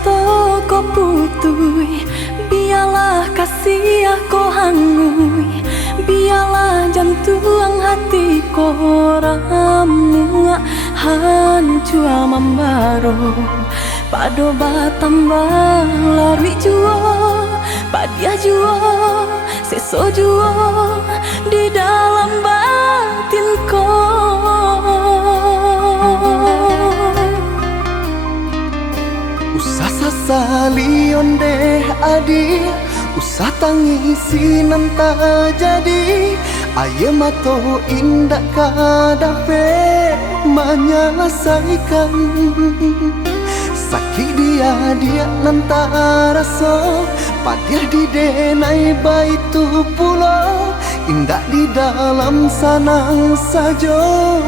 cinta kau putui, biarlah kasih aku hangui, biarlah jantung hati kau ramu hancur membaro. Pado batambah larui juo, padia juo, seso juo di dalam batinku. Usah sasali onde adi, usah tangisi nanta jadi. Aye mato indak kadape menyelesaikan. Sakit dia nantara so, padia di denai baitu pulau. Indah di dalam sanang saja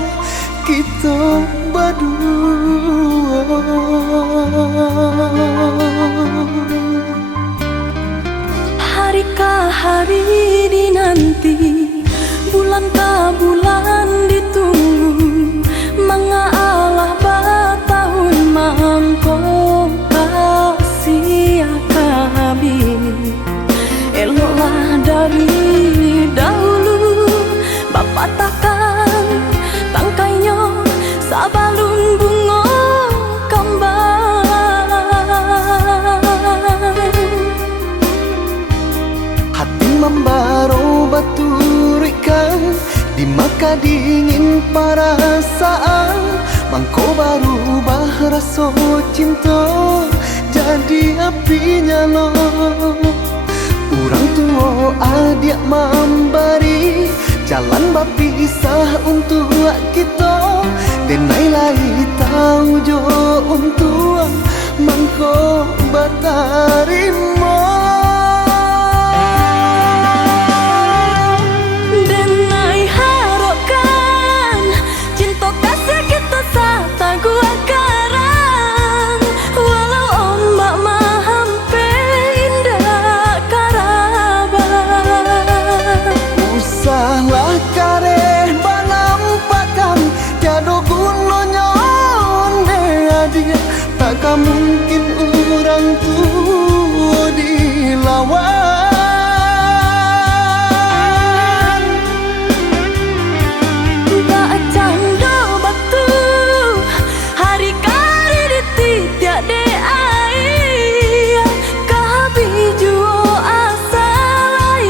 kita berdua. Harikah hari dinanti, bulankah bulan ditunggu, mengalah batahun mangko kasih habis. Eloklah dari dahulu, Bapak takkan tangkainya sabalun bunga kembang. Hati membaro baturikan, di maka dingin perasaan. Mangko baru rasa cinta, jadi api nyala. Orang tua adik memberi jalan berpisah untuk kita. Denai lai tahu jo untuk mangko batarimo. Denai harapkan cinta kasih kita sata gua karang, walau ombak mahampe indah karaban. Usahlah kareh banampakan, tiada gunanya onde adia. Takkan mungkin orang tua dilawan. Bacanda batu hari kali ditidak de ai, kahabi juo asal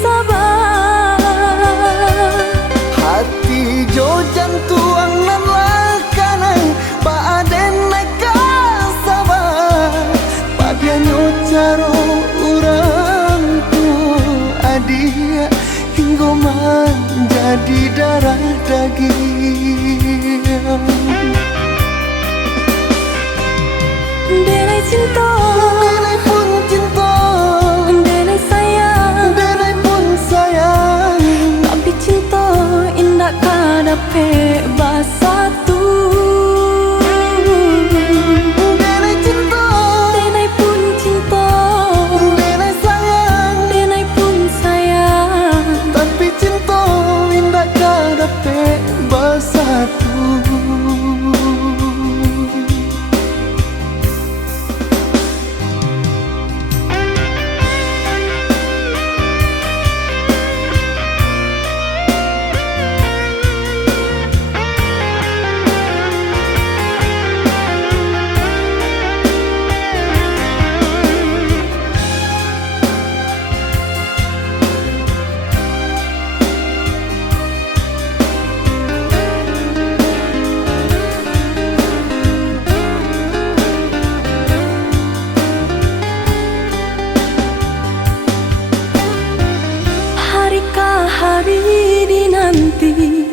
sabar. Hati jo jantung nan lakanai, baaden neka sabar. Padianyo caro orang tua adia, hingga menjadi darah daging. Denai cinta, Denai pun cinta, denai sayang, denai pun sayang. tapi cinta indah kadape basatu. Denai cinta, Denai pun cinta, denai sayang. denai pun sayang, Tapi cinta indah kadape bersatu. harikah hari dinanti,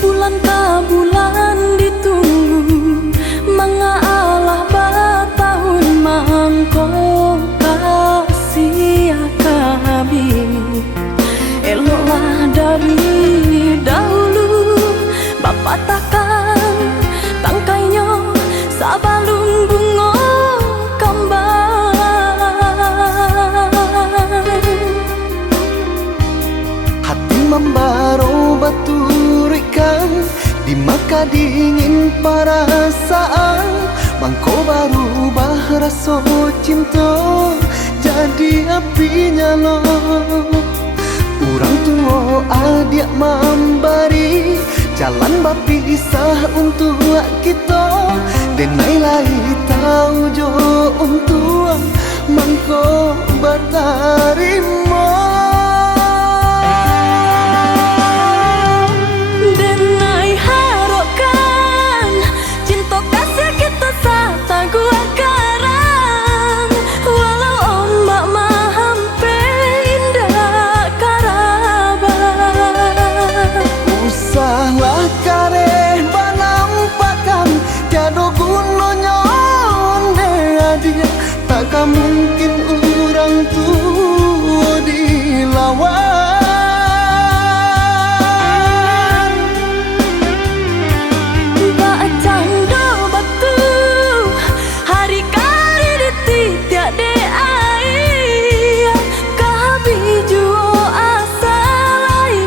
bulankah bulan ditunggu, mengalah batahun mangko kasih habis. Eloklah dari dahulu, Bapak takkan tangkainya sabalun bunga kembang. Hati membaro baturikan, di maka dingin perasaan. Mangko baru rasa cinta jadi api nyala. Orang tua adik memberi jalan berpisah untuk kita. Denai lai tahu jo untuk mangko batarima. Denai harapkan cinta kasih kita sata gua karang. Walau ombak mahampe indah karaban. Usahlah kareh banampakan tiada gunanya onde dia. Takkan mungkin orang tua dilawan. Bacang do batu hari kali dititik de ai. Kahabi juo asalai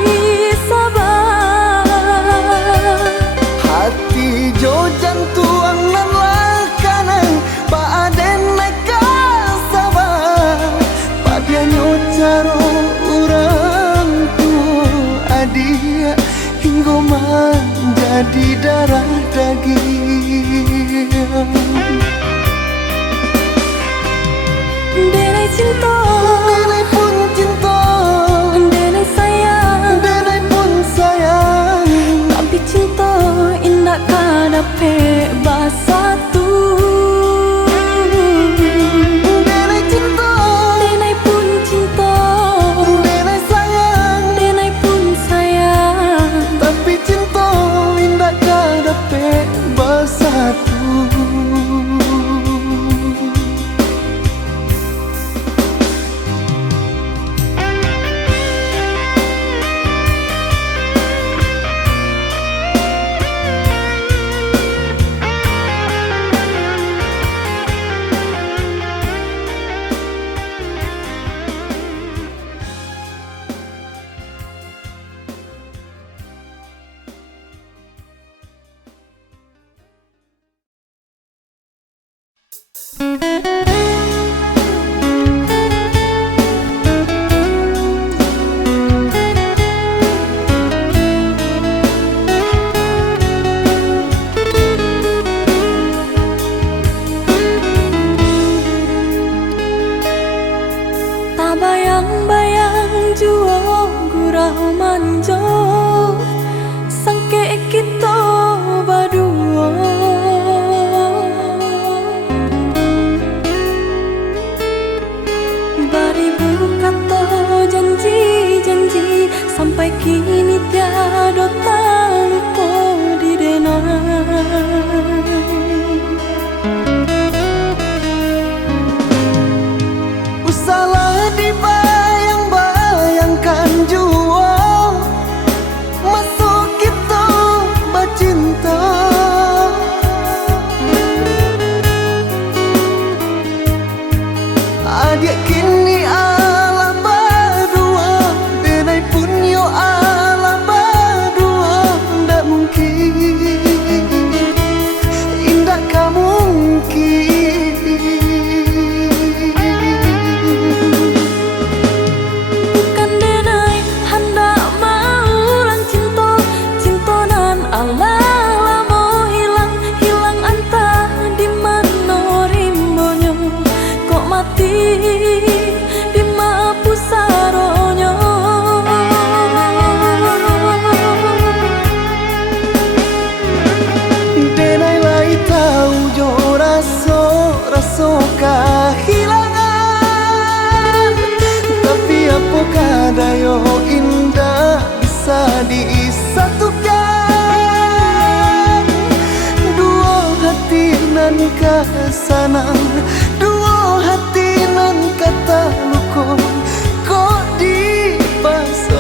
sabar. Hati jo jantuang nan lakanan paaden neka sabar. Padianyo caro orang tua adia hingga menjadi darah daging. Denai cinta, Denai pun cinta, denai sayang, denai pun sayang. tapi cinta indah kadape basatu. Denai cinta, Denai pun cinta, denai sayang. denai pun sayang. Tapi cinta indah kadape bersatu. Tak bayang-bayang jua gurau manjo sangke kita berdua. Baribu kata janji-janji sampai kini tiada taluko di denai. Usahlah dibayang-bayangkan jua masuk kita bercinta. Adik kini ala berdua, denai pun yo ala berdua. Ndak mungkin, indah kamu mungkin. Bukan denai hendak maulang cinta, cinta nan Allah lamo hilang antah di mana rimbonyo. Kok mati di mapu saronyo. Denai lai tahu jo raso kehilangan. Tapi apakah dayo indah bisa disatukan. Dua hati nan kesanang, dua hati nan kata luko. Kok dipasang.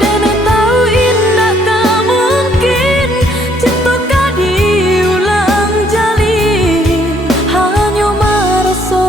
Denai tahu indah tak mungkin cinta kah diulang jalin. Hanya merasa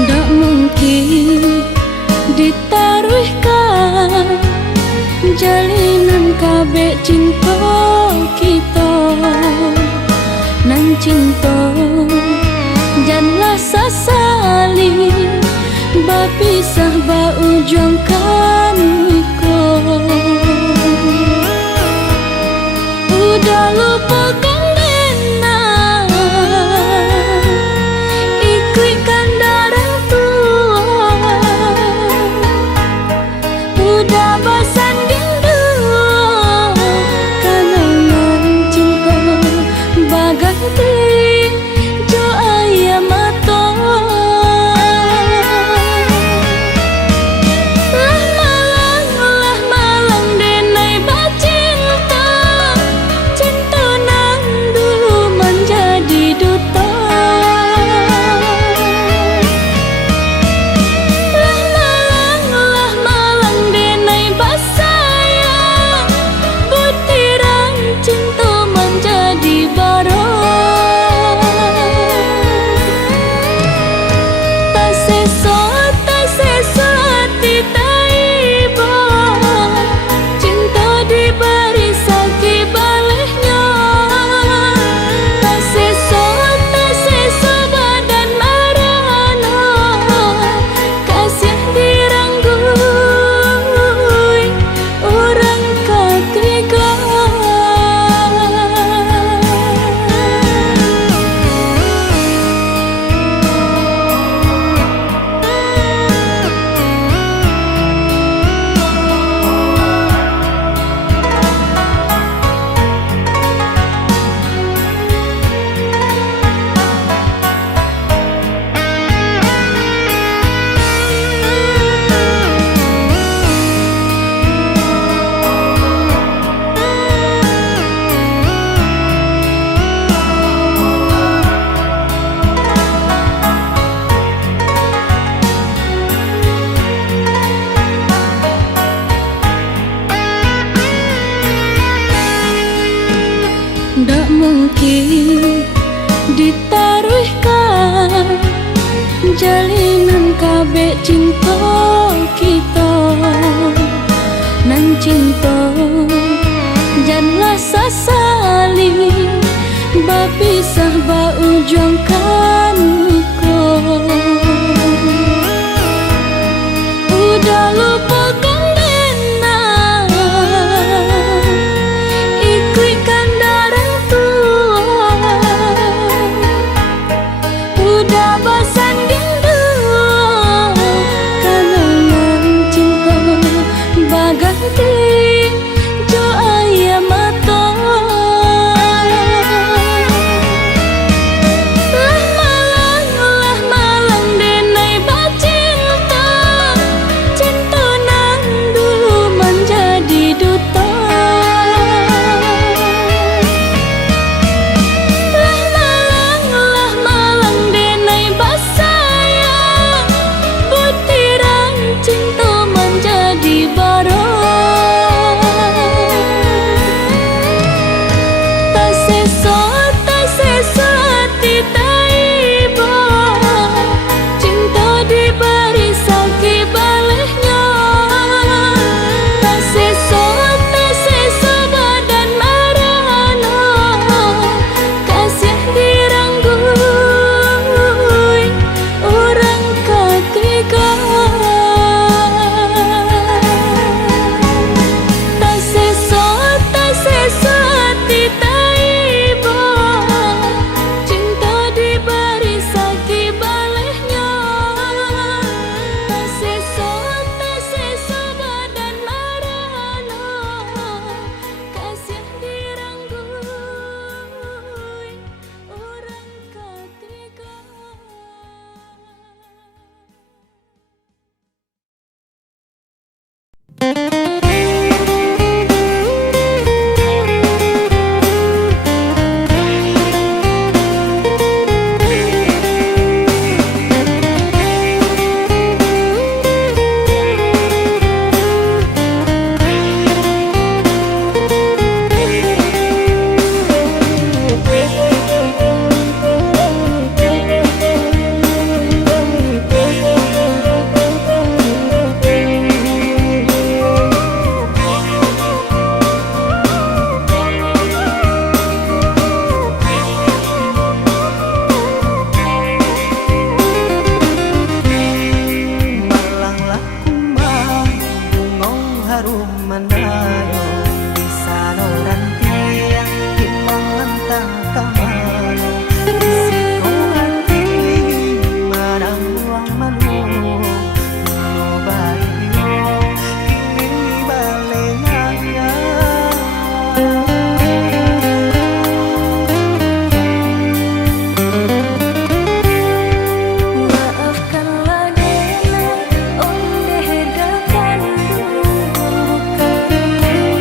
Ndak mungkin ditaruhkan jalinan kabeh cinta kita nan cinta janganlah sasali bapisah ba ujung kan udah lupakan denang ikutkan darah tua udah bersanding dua kenangan cinta baganti jo ayam mata lah malang denai bacinta cinta nang dulu menjadi duta lah malang denai basayang butiran cinta menjadi barang tak seso hati taiba cinta diberi sakit balehnya tak seso badan marana kasih diranggui orang ketiga. Ndak mungkin ditaruhkan jalinan kabeh cinta kita nan cinta janganlah sasali bapisah ba ujung kan udah lupakan denang ikutkan darah tua udah bersanding dua kenangan cinta baganti jo ayam mata lah malang denai bacinta cinta nang dulu menjadi duta lah malang denai basayang butiran cinta menjadi barang ayo di saluran tiang hilang tak kamalo risiko hati manang buang malu lo bayo kini balenya Maafkanlah denai, onde datang dulu karena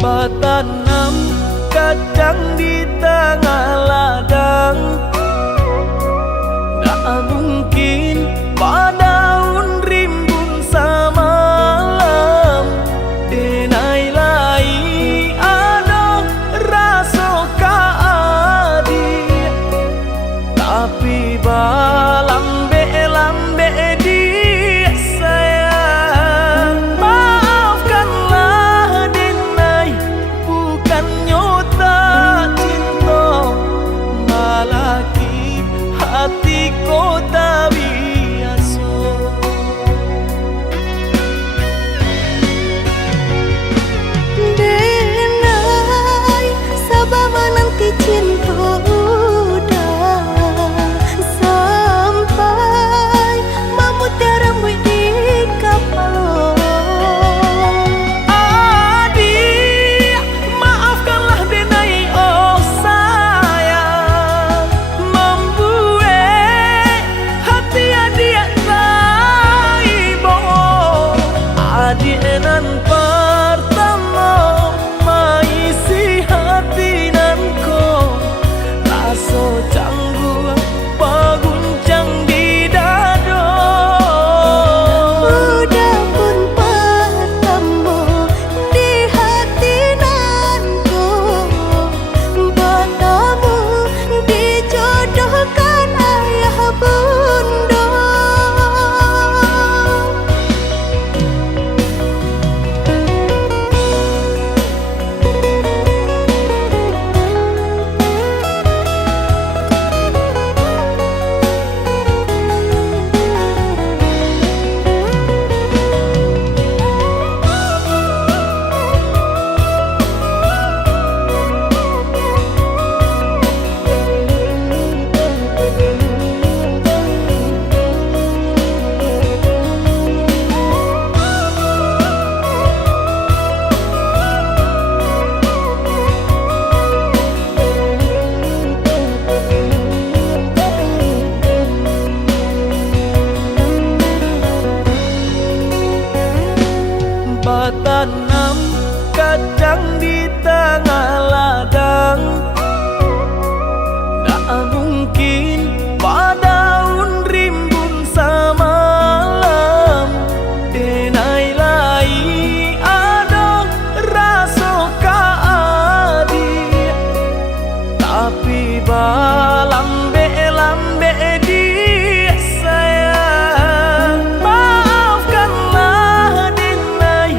Batanam kacang di tengah ladang, tak mungkin padaun rimbun samalam. Denai lai ada rasa kaadi, tapi lambe dia sayang. Maafkanlah Denai, bukannya tak cinta, malaki hatiku tak biasa. Denai, sabar menanti cinta udah sampai memutih rambut di kepala. Adik, maafkanlah Denai, oh sayang, membuat hati adik taibo. Adik nan pertama maisi hati nanko, rasa canggung paguncang di dada. Udah pun pertemu di hati nanku, bertemu dijodohkan ayah bunda. Batanam kacang di tengah ladang, tak mungkin padaun rimbun samalam. Denai lai ada rasa kaadi, tapi lambe dia sayang. Maafkanlah Denai,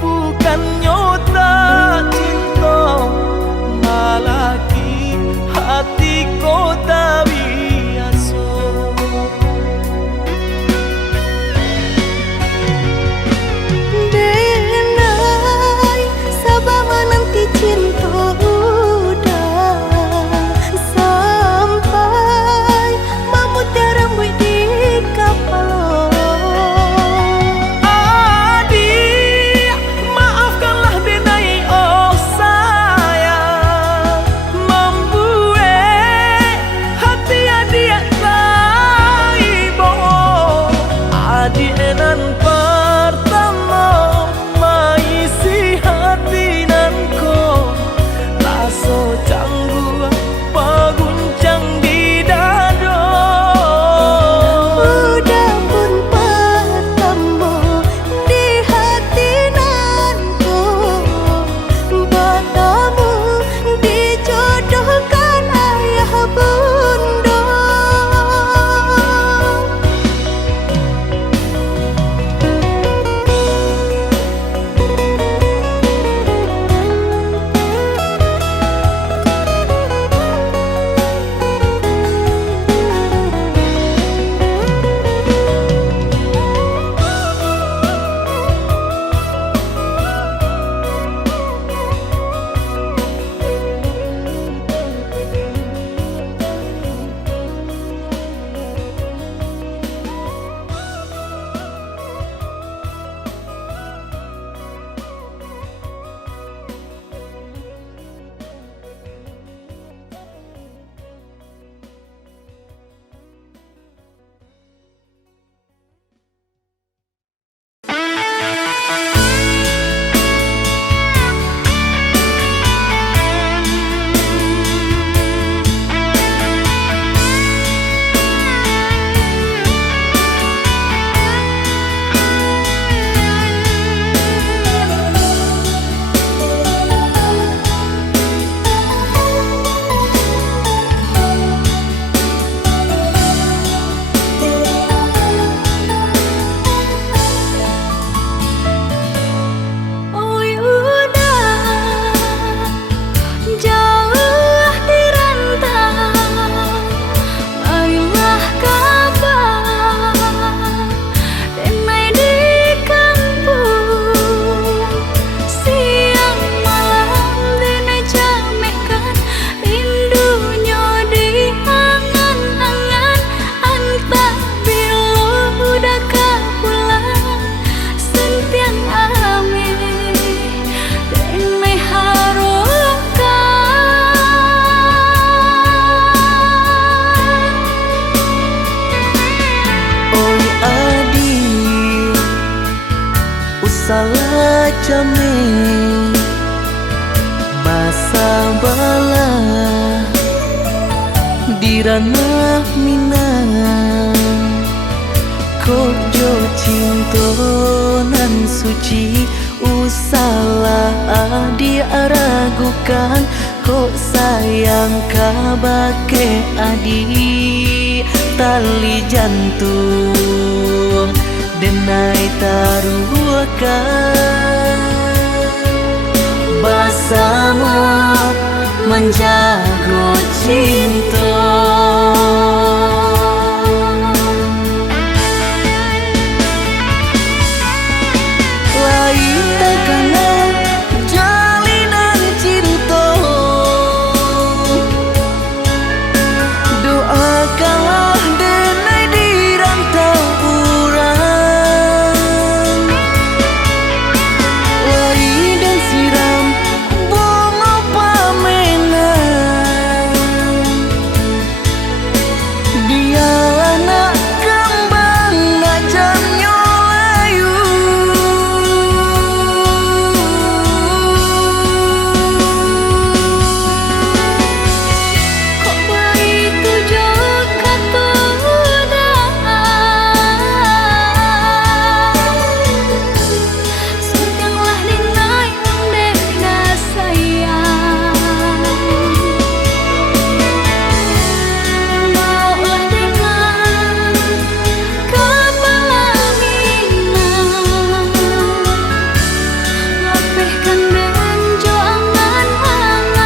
bukannya tak cinta, malah jame basa bala di ranah minang kojo cinto nan suci usalah diaragukan kok sayang kabake adi tali jantung denai taruhkan bersama menjaga cinta. Lain takana jalinan cinta, doakanlah denai di rantau urang. Lain dan siram bunga pamenang, dia anak kembang nak jamnya layu. Kok begitu juga sudahlah dinai dena sayang maulah dengan kepala minang lapihkan dan joangan hangat.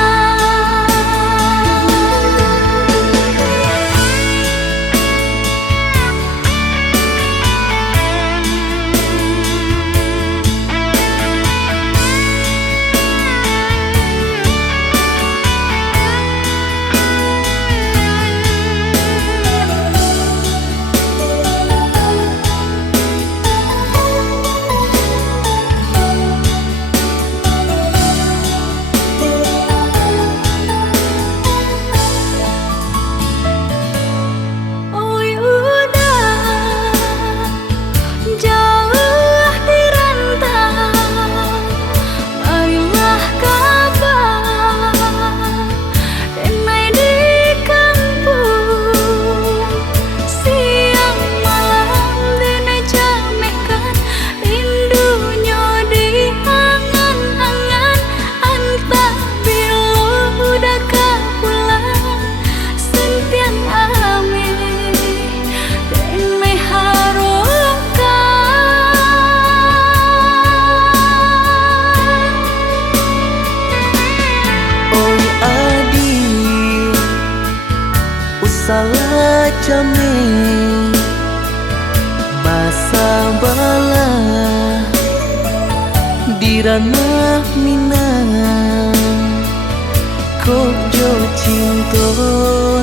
Oi udah jauh di rantau, marilah kabar denai di kampung. Siang malam denai jamehkan rindunya di angan-angan. Antah bila udah pulang sentiang ame denai harukan. Oi adi usalah jame basa bala di ranah minang kojo cinto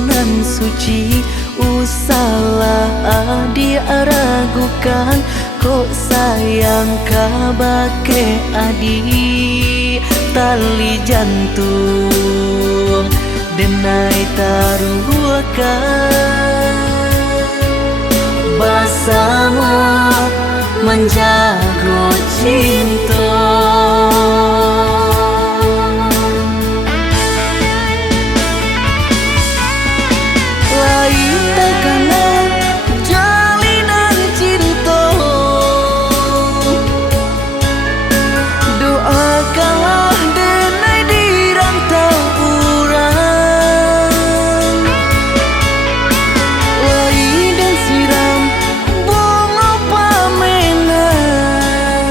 nan suci usalah diaragukan kok sayang kabake adi tali jantung denai taruhkan bersama menjaga cinta. Lain takana jalinan cinta, doakanlah denai di rantau urang. Lain dan siram bunga pamenang,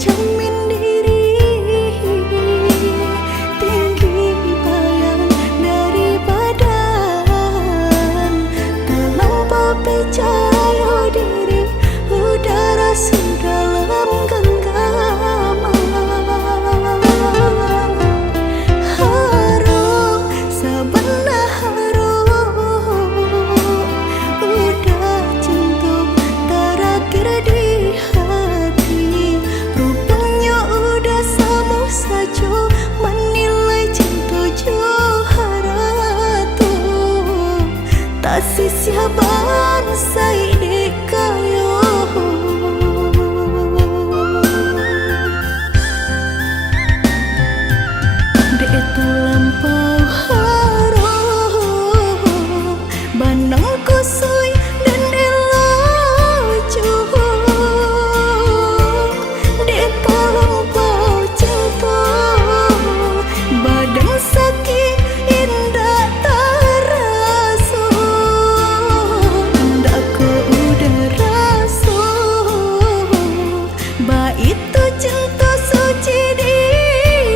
jamin diri tinggi bayang dari badan, terlampau percaya diri udara sedalam genggaman. Harum sebenar harum udah jentuh terakhir di hati, rupanya udah sama saja menilai cinta Johara tuh tak sia bangsa ini kayo. Dek terlampau harum banang kusui dan elojuh, dek terlampau cinta badan sakit indah terasa, ndak ke udara bah itu cinta suci di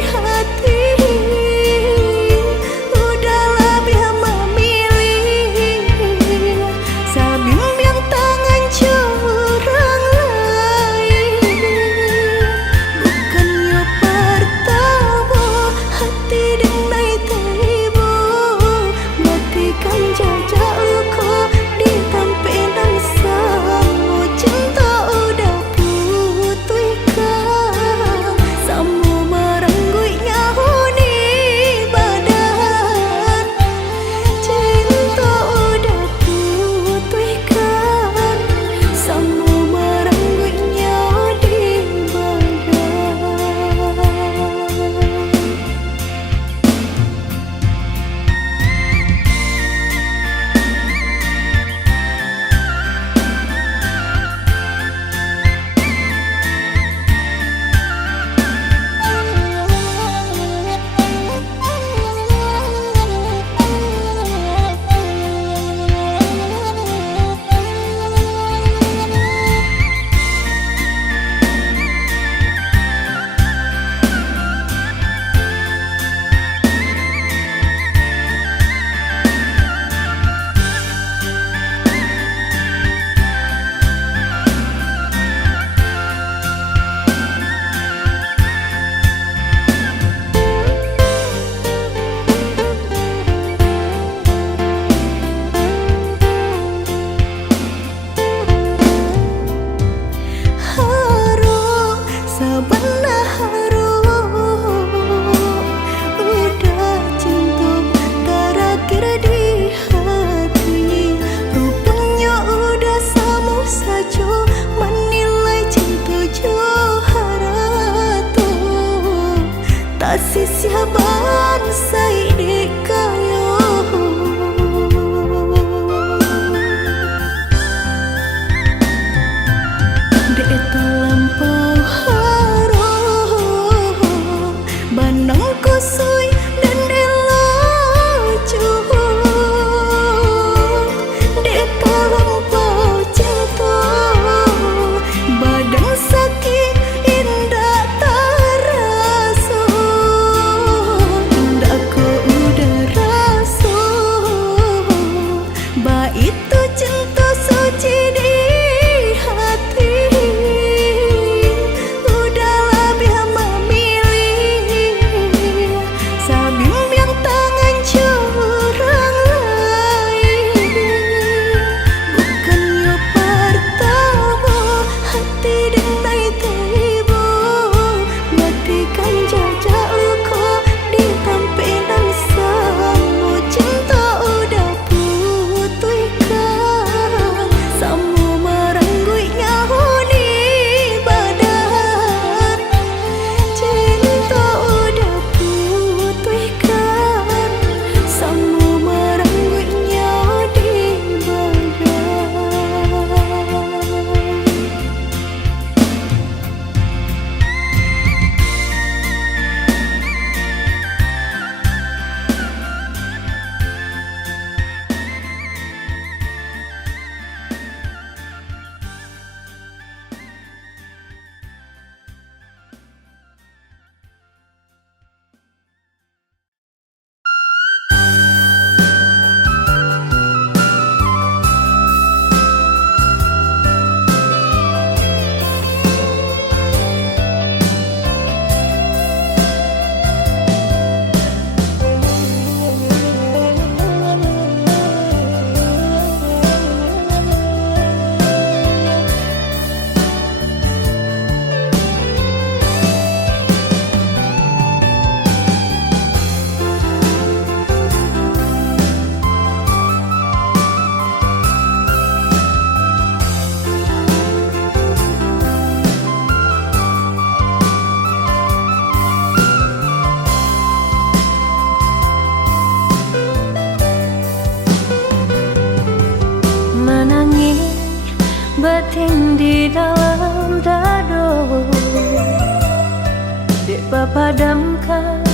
hati, udahlah biar memilih sabim yang tangan curang lain, bukannya pertama hati denai tiba matikan jajak luka di tampilan sama cinta udah putihkan sama merengguinya huni badan, cinta udah putihkan sama merengguinya di badan. Harum sebenar harum udah cinta terakhir di hati, rupanya udah sama saja menilai cinta Johara tuh tak sia bangsa ini kayo. Dek terlampau harum banang kusui dan elojuh, dek terlampau cinta badan sakit indah terasa, Bapadamkan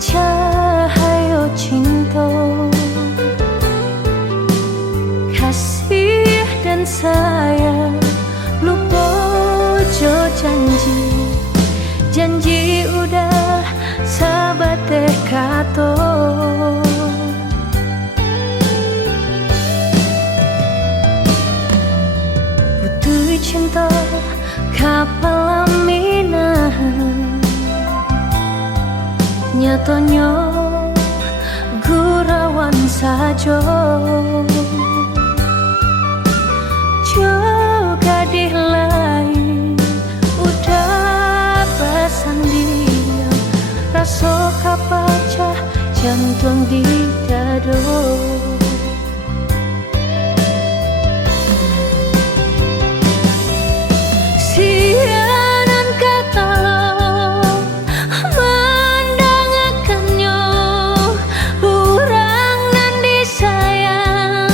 cahaya cinta, kasih dan sayang, lupa jo janji udah sabate kato. Butuh cinta kapal laminahan, nyatanya gurawan saja. Juga di lain udah pesan dia, rasa kapacah jantung di dado. Sianan kata mendangakannya, orang nan disayang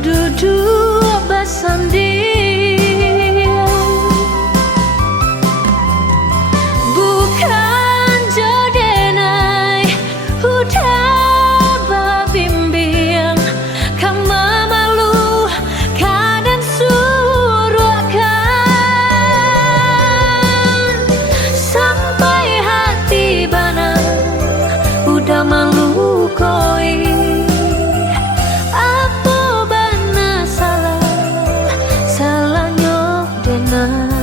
duduk bersanding. Bukan jodenai udah babimbing, kama malu kadang suruhkan, sampai hati bana udah malu koi. Apa bana salahnya denai.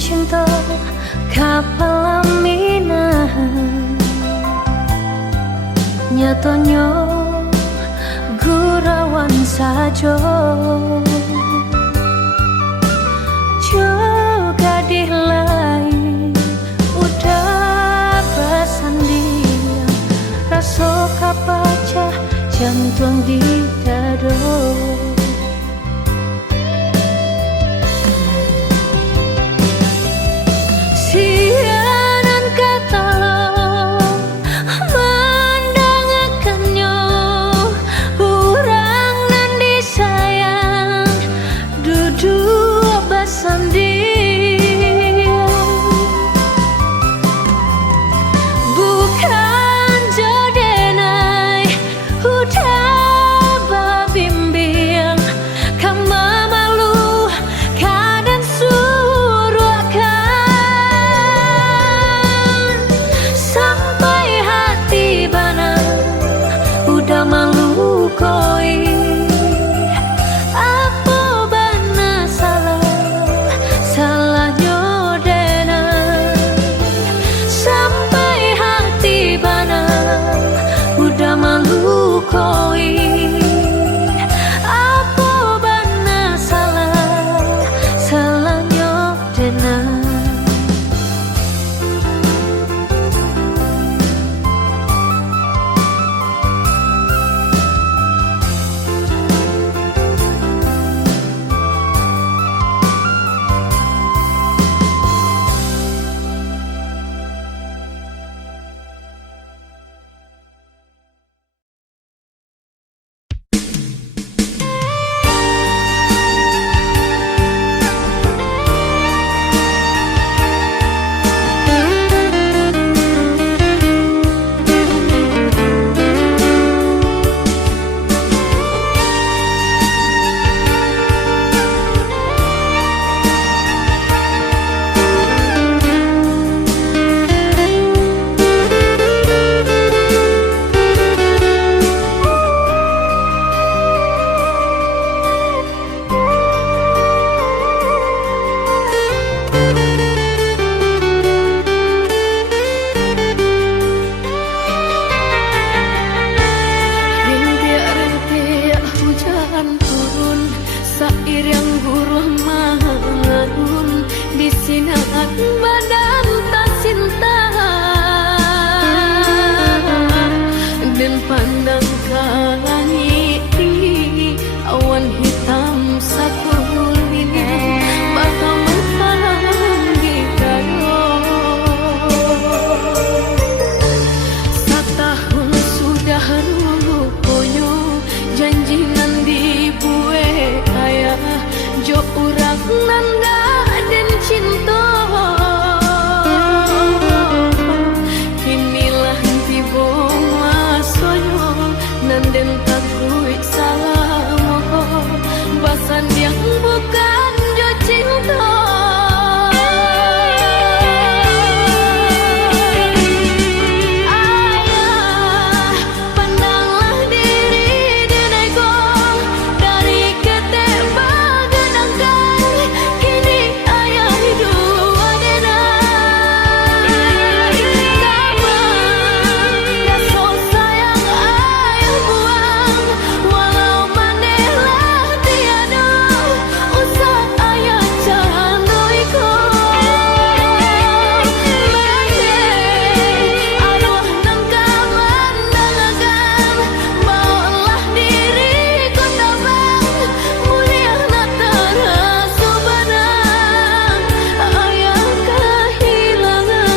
Cinta kapal laminahan, nyatanya gurawan saja. Juga di lain udah pesan dia, rasa kapacah jantung di dado. Sianan kata mendangakannya, orang nan disayang duduk bersanding. Bukan jodenai udah babimbing, kama malu kadang suruhkan, sampai hati bana udah malu koi. Apa bana salahnya denai, sampai hati bana udah malu koi. Apa bana salahnya denai. pandang ke langit tinggi, awan hitam sakulini bakal menghalang di kado. Setahun sudah rupanya janjinan dibuat ayah, jo urang nanda dan cinta. Kinilah tiba masanya nanden takui salah moho, basan yang bukan jo cinta. Ayah, pandanglah diri denaiku dari ketek bagenangkan. Kini ayah hidup adena sama rasa sayang ayah buang, walau manehlah tiada usah ayah candoiku. Aduh nangka mandangakan, bawalah diriku tabang, mulia natara subanang ayah kehilangan.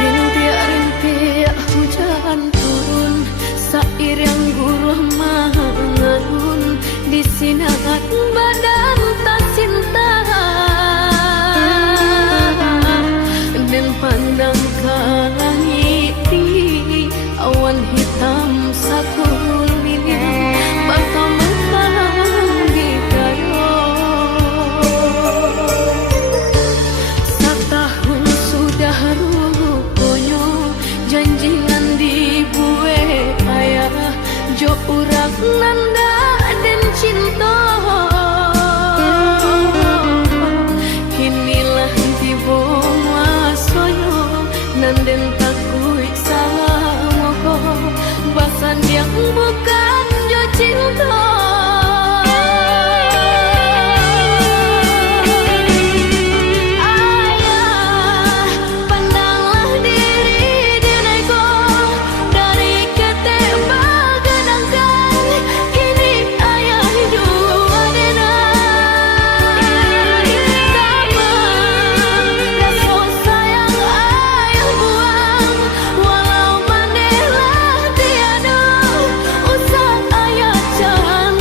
Rintik-rintik hujan turun, seiring guruh mengalun, di sinar badan tak cinta. Dan pandang ke langit tinggi, awan hitam sakulini bakal menghalang di kado. Setahun sudah rupanya janjinan dibuat ayah, jo urang nanda dan cinta. Kinilah tiba masanya nanden takui salah moho, basan yang bukan jo cinta. Ayah, pandanglah diri denaiku dari ketek bagenangkan. Kini ayah hidup adena sama rasa sayang ayah buang, walau manehlah tiada usah ayah candoiku.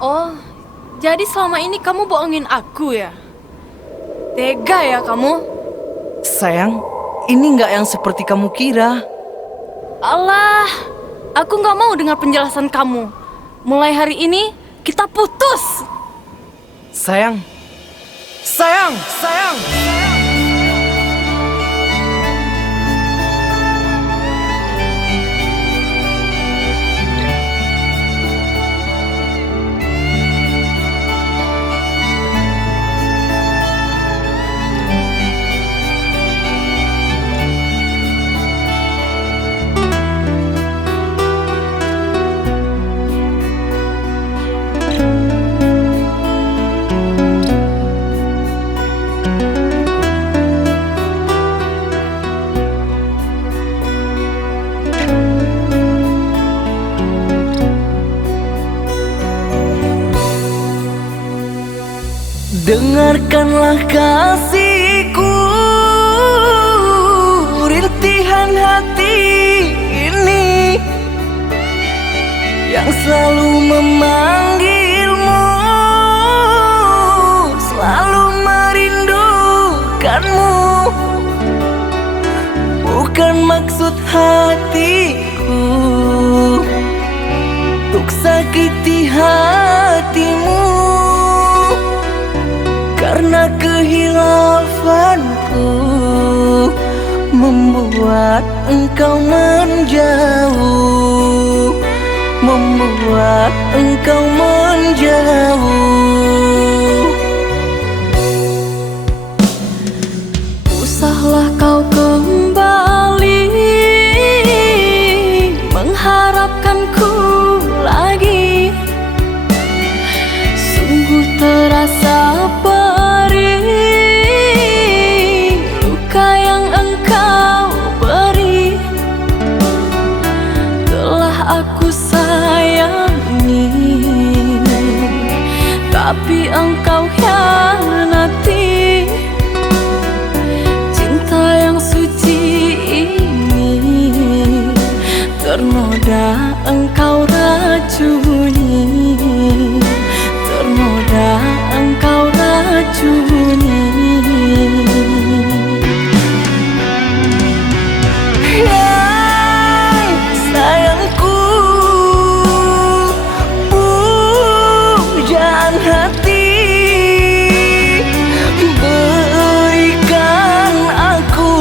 Oh, jadi selama ini kamu bohongin aku ya? Tega ya kamu? Sayang, ini nggak yang seperti kamu kira. Alah, aku nggak mau dengar penjelasan kamu. Mulai hari ini, kita putus. Sayang, sayang, sayang. Dengarkanlah kasihku, rintihan hati ini yang selalu memanggilmu, selalu merindukanmu. Bukan maksud hatiku untuk sakiti hatimu, karena kehilafanku membuat engkau menjauh, membuat engkau menjauh. Usahlah kau kembali mengharapkanku lagi. Sungguh terasa perih luka yang engkau beri. Telah aku sayangi, tapi engkau hianati. Cinta yang suci ini ternoda engkau racuni, ternoda engkau racuni. Hai sayangku, pujaan hati, berikan aku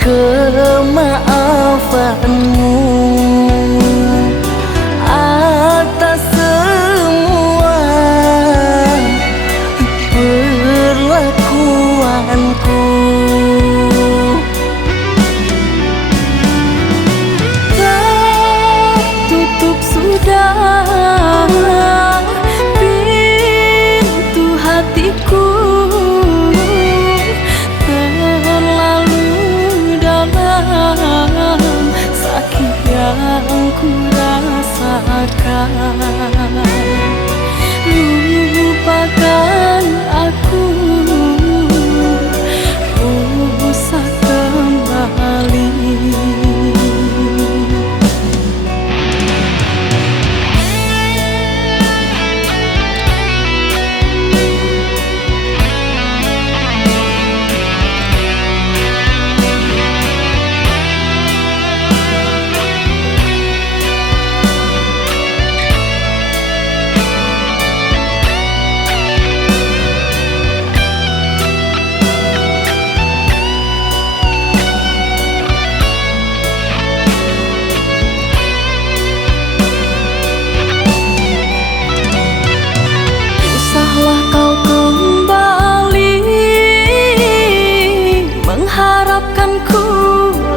kemaafanmu atas semua perlakuanku. Tertutup sudah pintu hatiku, terlalu dalam sakit yang ku rasakan. Lupakan aku, usah kembali. Usahlah kau kembali mengharapkanku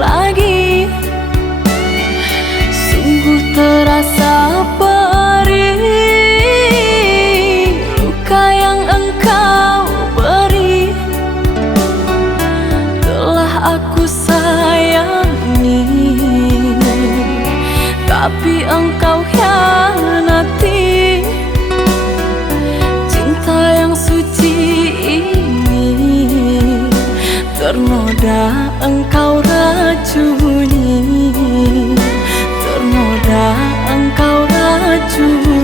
lagi. Sungguh terasa perih luka yang engkau beri. Telah aku sayangi, tapi engkau hianati. Cinta yang suci ini ternoda engkau racuni, ternoda engkau racuni.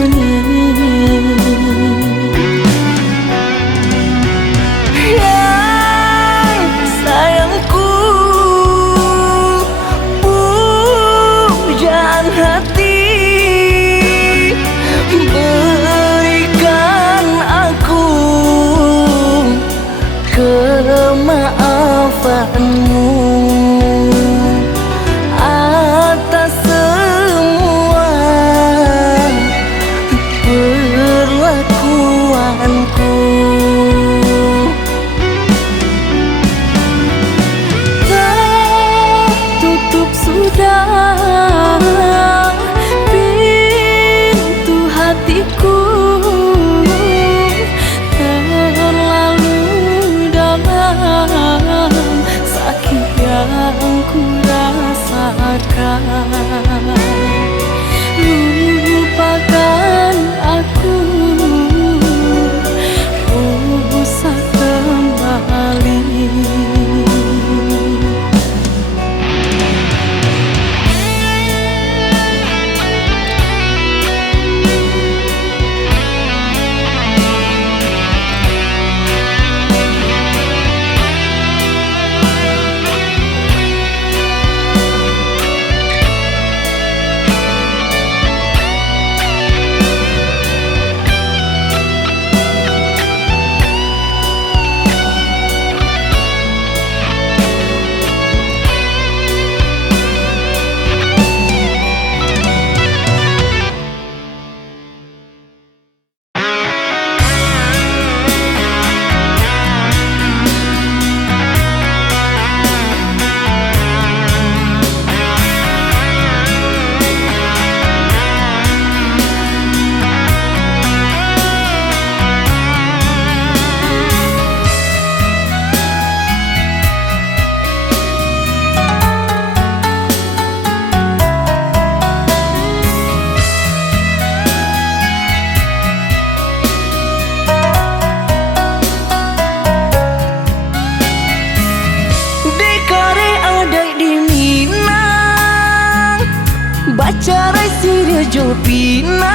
pinang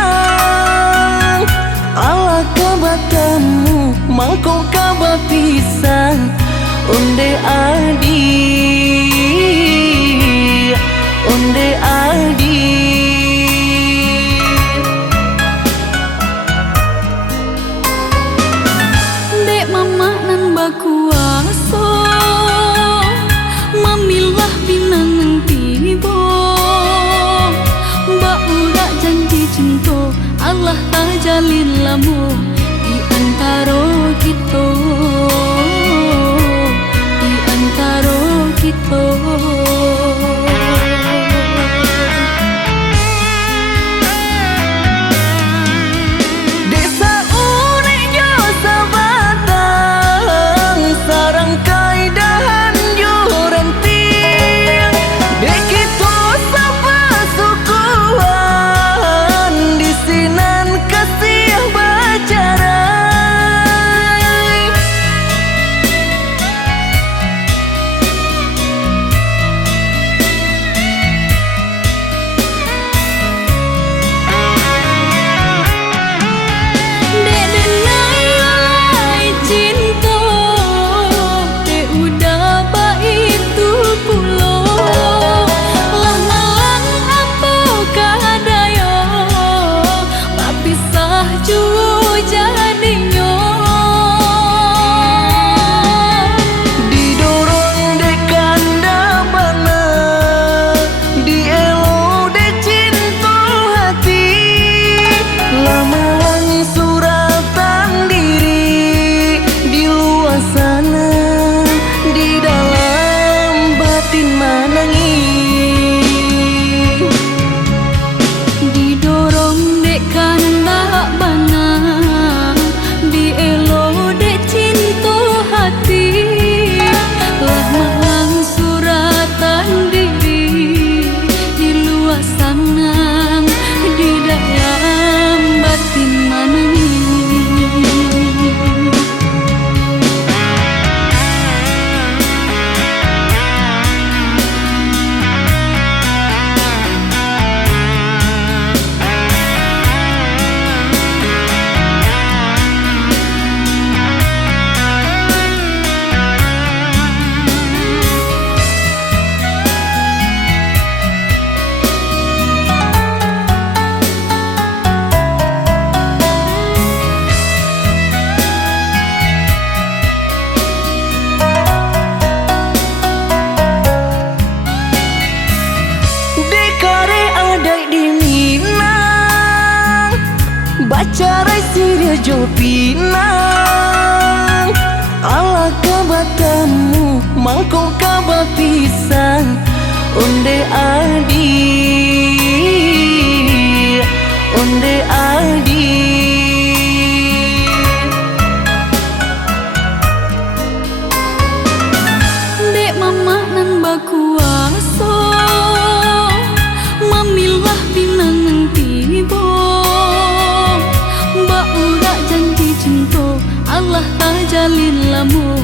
ala kabatamu mangko kaba pisang onde adi onde adi. Dek mama nan bakuaso mamilah pinang tibo mbak urak janji cinta Allah tak jalin lamu di antara kita di antara kita. Desa unik jo sabatang sarang kaidahan jo renting dek kita sapa sukuan di sinan kasih bacarai. Dek denai alai cinta dek udah baik tu pulo lah malang apa kadaya bak pisah jua jadinya. Didorong dek kanda bana dielo dek cinta hati lamalang suratan diri di luar sana di dalam batin manangi. Didorong dek kanda bana dielo dek cinta hati lah malang suratan diri di luar sana di dalam batin manangi. Dekare adai di Minang bacarai siria jo pinang ala kabatamu mangko kaba pisang onde adi onde adi. Dek mama nan bakuaso mamilah pinang tibo mbak urak janji cinta Allah tak jalin lamu